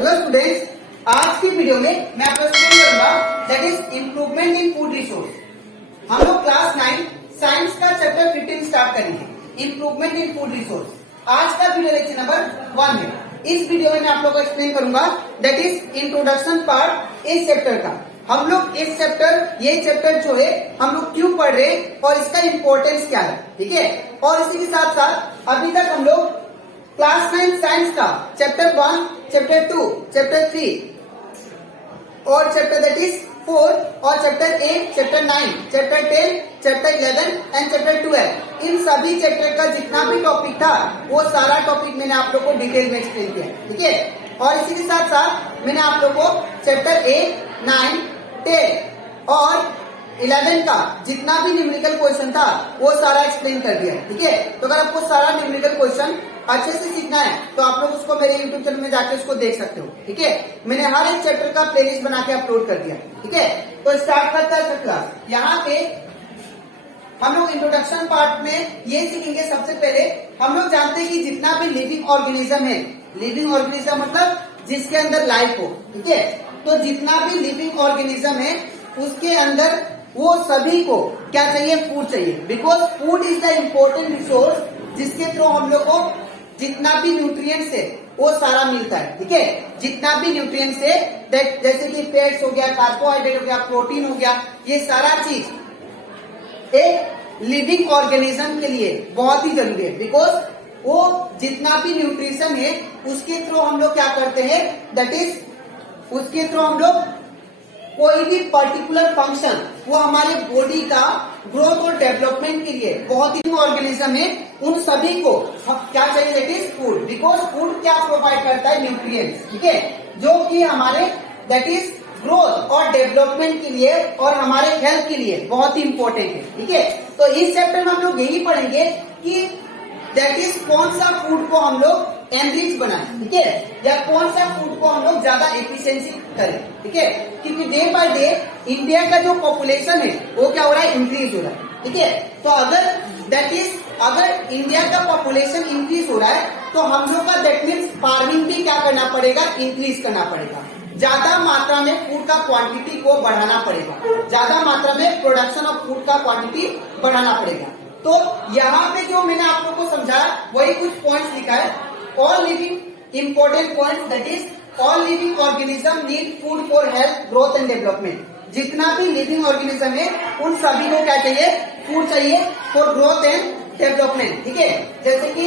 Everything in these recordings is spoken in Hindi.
हेलो स्टूडेंट्स, आज की वीडियो में मैं आपको एक्सप्लेन करूंगा that is improvement in food resource. हम लोग क्लास 9 साइंस का चैप्टर 15 स्टार्ट करेंगे, इम्प्रूवमेंट इन फूड रिसोर्स। आज का वीडियो लेक्चर नंबर 1 है। इस वीडियो में मैं आप लोग को एक्सप्लेन करूंगा दैट इज इंट्रोडक्शन पार्ट इस चैप्टर का। हम लोग इस ये चैप्टर जो है हम लोग क्यों पढ़ रहे हैं और इसका इम्पोर्टेंस क्या है, ठीक है। और इसी के साथ साथ अभी तक हम लोग क्लास 9 साइंस का चैप्टर 1, चैप्टर 2, चैप्टर 3 और चैप्टर दैट इज 4 और chapter 8, chapter 9, chapter 10, chapter 11 and chapter 12, इन सभी चैप्टर का जितना भी टॉपिक था वो सारा टॉपिक मैंने आप लोग को डिटेल में एक्सप्लेन किया, ठीक है। और इसी के साथ साथ मैंने आप लोग को चैप्टर 8, 9, 10 और 11 का जितना भी न्यूमेरिकल क्वेश्चन था वो सारा एक्सप्लेन कर दिया, ठीक है। तो अगर आपको सारा न्यूमेरिकल क्वेश्चन अच्छे से सीखना है तो आप लोग उसको मेरे YouTube चैनल में जाके उसको देख सकते हो, ठीक है। मैंने हर एक चैप्टर का प्लेलिस्ट बना के अपलोड कर दिया, ठीक है। तो स्टार्ट करता है क्लास। यहाँ पे हम लोग इंट्रोडक्शन पार्ट में ये सीखेंगे। सबसे पहले हम लोग जानते हैं कि जितना भी लिविंग ऑर्गेनिज्म है, लिविंग ऑर्गेनिज्म मतलब जिसके अंदर लाइफ हो, ठीक है। तो जितना भी लिविंग ऑर्गेनिज्म है उसके अंदर वो सभी को क्या चाहिए, फूड चाहिए। Because food is the important resource जिसके थ्रू हम लोग को जितना भी न्यूट्रिएंट्स है वो सारा मिलता है, ठीक है। जितना भी न्यूट्रिएंट्स है जैसे कि फैट्स हो गया, कार्बोहाइड्रेट हो गया, प्रोटीन हो गया, ये सारा चीज एक लिविंग ऑर्गेनिज्म के लिए बहुत ही जरूरी है। बिकॉज वो जितना भी न्यूट्रिशन है उसके थ्रू हम लोग क्या करते हैं, दैट इज उसके थ्रू हम लोग कोई भी पर्टिकुलर फंक्शन वो हमारे बॉडी का ग्रोथ और डेवलपमेंट के लिए बहुत ही ऑर्गेनिज्म है, उन सभी को क्या चाहिए, that is food. Because food क्या प्रोवाइड करता है, न्यूट्रिएंट्स, ठीक है, जो कि हमारे दैट इज ग्रोथ और डेवलपमेंट के लिए और हमारे हेल्थ के लिए बहुत ही इंपॉर्टेंट है, ठीक है। तो इस चैप्टर में हम लोग यही पढ़ेंगे कि दैट इज कौन सा फूड को हम लोग एनरिच बनाए, ठीक है, या कौन सा फूड को हम लोग ज्यादा एफिशिएंसी करें, ठीक है। क्योंकि डे बाय डे इंडिया का जो पॉपुलेशन है वो क्या हो रहा है, इंक्रीज हो रहा है, ठीक है। तो अगर इंडिया का पॉपुलेशन इंक्रीज हो रहा है तो हम लोग का दैट मीन्स फार्मिंग भी क्या करना पड़ेगा, इंक्रीज करना पड़ेगा। ज्यादा मात्रा में फूड का क्वांटिटी को बढ़ाना पड़ेगा, ज्यादा मात्रा में प्रोडक्शन ऑफ फूड का क्वांटिटी बढ़ाना पड़ेगा। तो यहाँ पे जो मैंने आप लोग को समझाया वही कुछ पॉइंट्स लिखा है। All living important points that is all living organism need food for health, growth and development. जितना भी लिविंग ऑर्गेनिज्म है उन सभी को क्या चाहिए, फूड चाहिए फॉर ग्रोथ एंड डेवलपमेंट, ठीक है। जैसे कि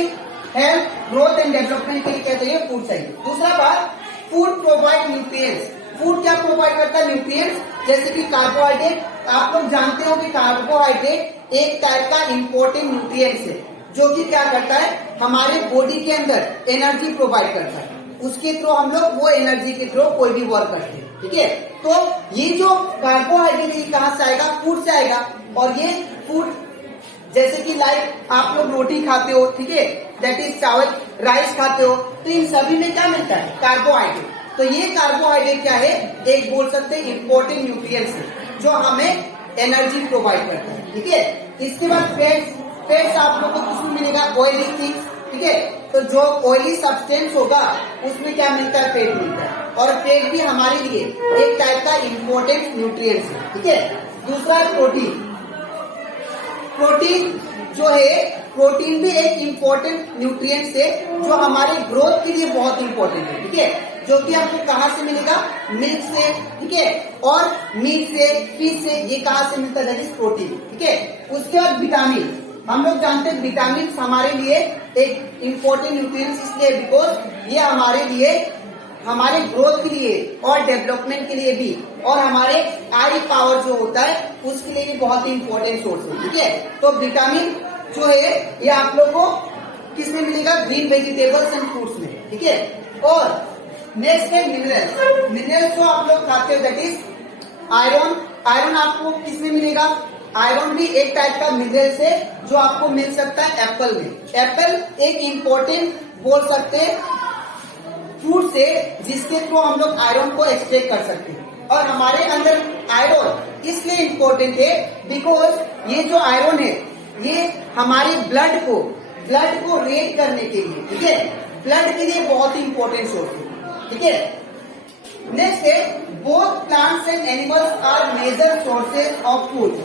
हेल्थ, ग्रोथ एंड डेवलपमेंट के लिए क्या चाहिए, फूड चाहिए। दूसरा बात, फूड प्रोवाइड न्यूट्रिएंट्स। फूड क्या प्रोवाइड करता है, न्यूट्रिएंट्स। जैसे कि कार्बोहाइड्रेट, आप लोग जानते हो कि कार्बोहाइड्रेट एक टाइप का इम्पोर्टेंट न्यूट्रिएंट्स है जो कि क्या करता है, हमारे बॉडी के अंदर एनर्जी प्रोवाइड करता है। उसके थ्रू हम लोग वो एनर्जी के थ्रू कोई भी वर्क करते हैं, ठीक है। तो ये जो कार्बोहाइड्रेट ये कहाँ से आएगा, फूड से आएगा। और ये फूड जैसे कि लाइक आप लोग रोटी खाते हो, ठीक है, दैट इज चावल, राइस खाते हो, तो इन सभी में क्या मिलता है, कार्बोहाइड्रेट। तो ये कार्बोहाइड्रेट क्या है, एक बोल सकते हैं इम्पोर्टेंट न्यूट्रिएंट्स है जो हमें एनर्जी प्रोवाइड करता है, ठीक है। इसके बाद फैट्स आप लोग को किसमें मिलेगा, ऑयली थिंग्स, ठीक है। तो जो ऑयली सब्सटेंस होगा उसमें क्या मिलता है, फैट मिलता है। और फैट भी हमारे लिए एक टाइप का इम्पोर्टेंट न्यूट्रिएंट्स है, ठीक है। दूसरा है प्रोटीन। प्रोटीन जो है, प्रोटीन भी एक इम्पोर्टेंट न्यूट्रिएंट्स है जो हमारे ग्रोथ के लिए बहुत इम्पोर्टेंट है, ठीक है। जो कि आपको कहाँ से मिलेगा, मिल्क से, ठीक है, और मीट से, फिश से, ये कहाँ से मिलता है, प्रोटीन, ठीक है। उसके बाद विटामिन। हम लोग जानते हैं विटामिन हमारे लिए एक इम्पोर्टेंट न्यूट्रिएंट्स इसलिए बिकॉज ये हमारे लिए, हमारे ग्रोथ के लिए और डेवलपमेंट के लिए भी, और हमारे आई पावर जो होता है उसके लिए भी बहुत ही इम्पोर्टेंट सोर्स है, ठीक है। तो विटामिन जो है ये आप लोग को किसमें मिलेगा, ग्रीन वेजिटेबल्स एंड फ्रूट्स में, ठीक है। और नेक्स्ट है मिनरल्स। मिनरल्स जो आप लोग खाते हो दैट इज आयरन। आयरन आपको किसमें मिलेगा, आयरन भी एक टाइप का मिनरल्स है जो आपको मिल सकता है एप्पल में। एप्पल एक इम्पोर्टेंट बोल सकते हैं फ्रूट से जिसके थ्रू हम लोग आयरन को एक्सट्रैक्ट कर सकते हैं। और हमारे अंदर आयरन इसलिए इम्पोर्टेंट है बिकॉज ये जो आयरन है ये हमारे ब्लड को रेड करने के लिए, ठीक है, ब्लड के लिए बहुत ही इम्पोर्टेंट सोर्स है। ठीक है। नेक्स्ट है both plants and animals are major sources of food.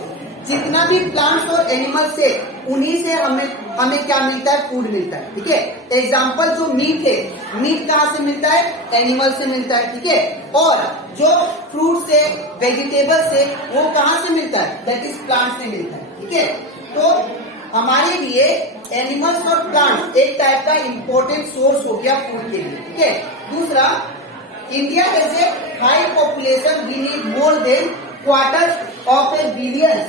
जितना भी प्लांट्स और एनिमल्स है उन्हीं से हमें क्या मिलता है, फूड मिलता है। ठीक है। एग्जाम्पल जो मीट है, मीट कहाँ से मिलता है, एनिमल से मिलता है। ठीक है। और जो फ्रूट है, वेजिटेबल है, वो कहाँ से मिलता है, दैट इज प्लांट से मिलता है। ठीक है। तो हमारे लिए एनिमल्स और प्लांट्स एक टाइप का इंपॉर्टेंट सोर्स हो गया फूड के लिए। ठीक है। दूसरा, India has a high population, we need more than quarter of a billion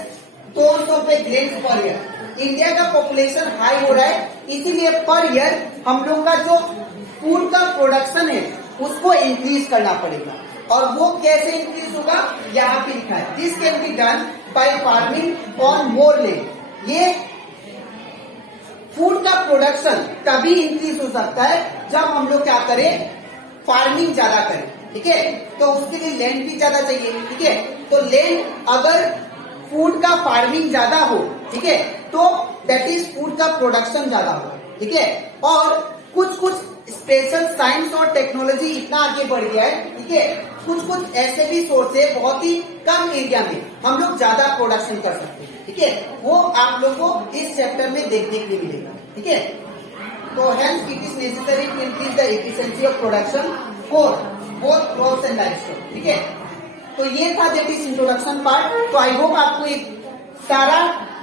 tonnes of a grains per year. India का पॉपुलेशन हाई हो रहा है, इसीलिए पर ईयर हम लोग का जो फूड का प्रोडक्शन है उसको इंक्रीज करना पड़ेगा। और वो कैसे इंक्रीज होगा, यहाँ पे लिखा है, this can be done by farming on more land. ये फूड का प्रोडक्शन तभी इंक्रीज हो सकता है जब हम लोग क्या करें, फार्मिंग ज्यादा करें। ठीक है। तो उसके लिए लैंड भी ज्यादा चाहिए। ठीक है। तो लैंड अगर फूड का फार्मिंग ज्यादा हो, ठीक है, तो दैट इज फूड का प्रोडक्शन ज्यादा हो। ठीक है। और कुछ स्पेशल साइंस और टेक्नोलॉजी इतना आगे बढ़ गया है। ठीक है। कुछ ऐसे भी सोर्स है बहुत ही कम एरिया में हम लोग ज्यादा प्रोडक्शन कर सकते हैं। ठीक है। वो आप लोग को इस चैप्टर में देखने के लिए मिलेगा। ठीक है। तो hence it is necessary to increase the efficiency of production for both crops and livestock. ठीक है। तो ये था दैट इज इंट्रोडक्शन पार्ट। तो आई होप आपको एक सारा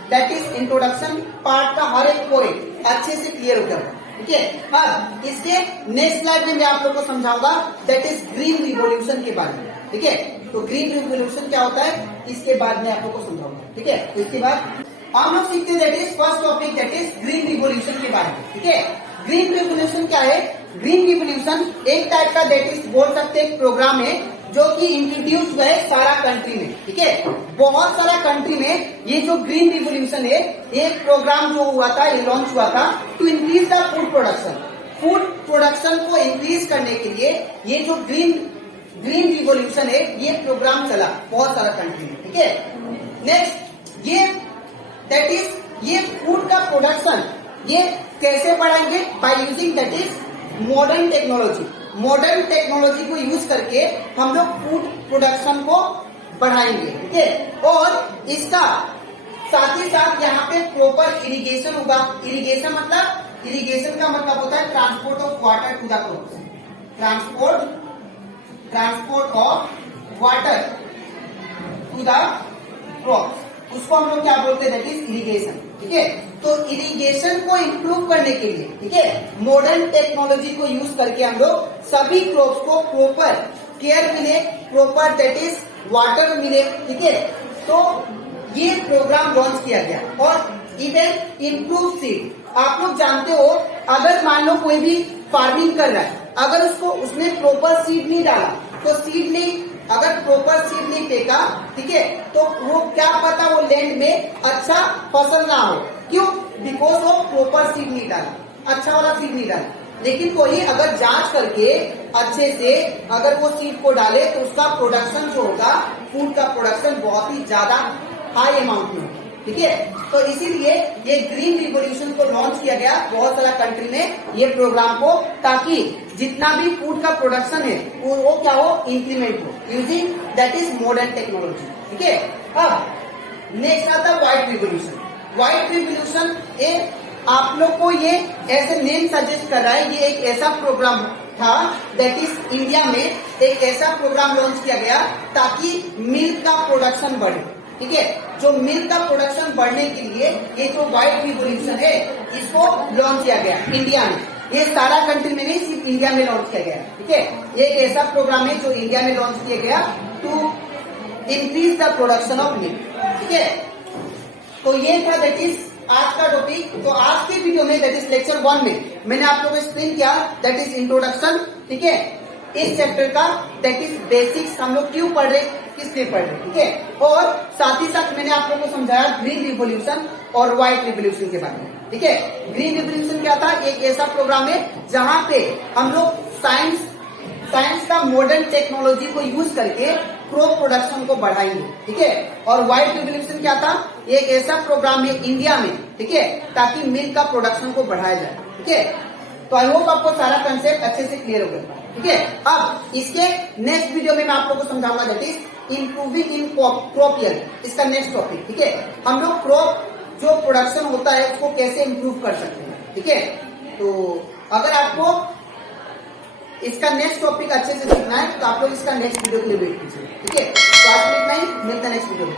दैट इज इंट्रोडक्शन पार्ट का हर एक पॉइंट अच्छे से क्लियर हो गया। ठीक है। अब इसके नेक्स्ट स्लाइड में मैं आप लोग को समझाऊंगा दैट इज ग्रीन रिवोल्यूशन के बारे में। ठीक है। तो ग्रीन रिवोल्यूशन क्या होता है, इसके बाद मैं आप लोग को समझाऊंगा। ठीक है। तो इसके बाद हम लोग सीखते हैं that is first topic that is green revolution के बारे में। ठीक है। ग्रीन रिवोल्यूशन क्या है, ग्रीन रिवोल्यूशन एक टाइप का दैट इज बोल सकते एक प्रोग्राम है जो कि इंट्रोड्यूस हुआ है सारा कंट्री में। ठीक है। बहुत सारा कंट्री में ये जो ग्रीन रिवोल्यूशन है, एक प्रोग्राम जो हुआ था, ये लॉन्च हुआ था to increase the food production. Food production को इंक्रीज करने के लिए ये जो ग्रीन रिवोल्यूशन है, ये प्रोग्राम चला बहुत सारा कंट्री में। ठीक है। नेक्स्ट, ये दैट इज ये फूड का प्रोडक्शन ये कैसे बढ़ाएंगे, by using that is modern technology. Modern technology को यूज करके हम लोग फूड प्रोडक्शन को बढ़ाएंगे। ठीक है। और इसका साथ ही साथ यहाँ पे प्रॉपर इरिगेशन होगा। इरिगेशन का मतलब होता है transport of water to the crops. Transport of water to the crops, उसको हम लोग क्या बोलते हैं, दैट इज इरिगेशन। ठीक है। तो इरिगेशन को इम्प्रूव करने के लिए, ठीक है, मॉडर्न टेक्नोलॉजी को यूज करके हम लोग सभी क्रॉप्स को प्रॉपर केयर मिले, प्रॉपर दैट इज वाटर मिले। ठीक है। तो ये प्रोग्राम लॉन्च किया गया। और इवन इम्प्रूव सीड, आप लोग जानते हो अगर मान लो कोई भी फार्मिंग कर रहा है, अगर उसने प्रॉपर सीड नहीं डाला, तो सीड नहीं, अगर प्रॉपर सीड नहीं फेंका, ठीक है, तो वो क्या पता वो लैंड में अच्छा फसल ना हो। क्यों? बिकॉज ऑफ प्रॉपर सीड नहीं डाला, अच्छा वाला सीड नहीं डाला। लेकिन कोई अगर जांच करके अच्छे से अगर वो सीड को डाले तो उसका प्रोडक्शन जो होगा, फूड का प्रोडक्शन बहुत ही ज्यादा हाई अमाउंट में होगा। ठीक है। तो इसीलिए ये ग्रीन रिवोल्यूशन को लॉन्च किया गया बहुत सारा कंट्री में ये प्रोग्राम को, ताकि जितना भी फूड का प्रोडक्शन है वो क्या हो, इंक्रीमेंट हो using that is modern technology. ठीक है। अब नेक्स्ट आता है व्हाइट रिवोल्यूशन। व्हाइट रिवोल्यूशन आप लोग को ये ऐसे नेम सजेस्ट कर रहा है, ये एक ऐसा प्रोग्राम था दैट इज इंडिया में एक ऐसा प्रोग्राम लॉन्च किया गया ताकि मिल्क का प्रोडक्शन बढ़े। ठीक है। जो मिल्क का प्रोडक्शन बढ़ने के लिए ये जो व्हाइट रिवोल्यूशन है, इसको लॉन्च किया गया इंडिया में। ये सारा कंट्री में नहीं, सिर्फ इंडिया में लॉन्च किया गया। ठीक है। ये एक ऐसा प्रोग्राम है जो इंडिया में लॉन्च किया गया to increase the production of milk. ठीक है। तो ये था दैट इज आज का टॉपिक। तो आज के वीडियो में दैट इज लेक्चर 1 में मैंने आप लोगों को एक्सप्लेन किया दैट इज इंट्रोडक्शन। ठीक है। इस चैप्टर का दैट इज बेसिक्स, हम लोग क्यों पढ़ रहे, किस लिए पढ़ रहे। ठीक है। और साथ ही साथ मैंने आप लोगों को समझाया ग्रीन रिवोल्यूशन और व्हाइट रिवोल्यूशन के बारे में। ठीक है। ग्रीन रिवोल्यूशन क्या था, एक ऐसा प्रोग्राम है जहां पे हम लोग साइंस का मॉडर्न टेक्नोलॉजी को यूज करके क्रॉप प्रोडक्शन को बढ़ाएंगे। ठीक है। और व्हाइट रिवोल्यूशन क्या था, एक ऐसा प्रोग्राम है इंडिया में, ठीक है, ताकि मिल्क का प्रोडक्शन को बढ़ाया जाए। ठीक है। तो आई होप आपको सारा कंसेप्ट अच्छे से क्लियर हो गया। ठीक है। अब इसके नेक्स्ट वीडियो में मैं आप लोगों को समझाऊंगा that is improving in crop yield, इसका नेक्स्ट टॉपिक। ठीक है, हम लोग क्रॉप जो प्रोडक्शन होता है उसको कैसे इम्प्रूव कर सकते हैं। ठीक है, तो अगर आपको इसका नेक्स्ट टॉपिक अच्छे से सीखना है तो आप लोग इसका नेक्स्ट वीडियो के लिए वेट कीजिए। ठीक है, तो आज के लिए इतना ही, मिलता है नेक्स्ट वीडियो में।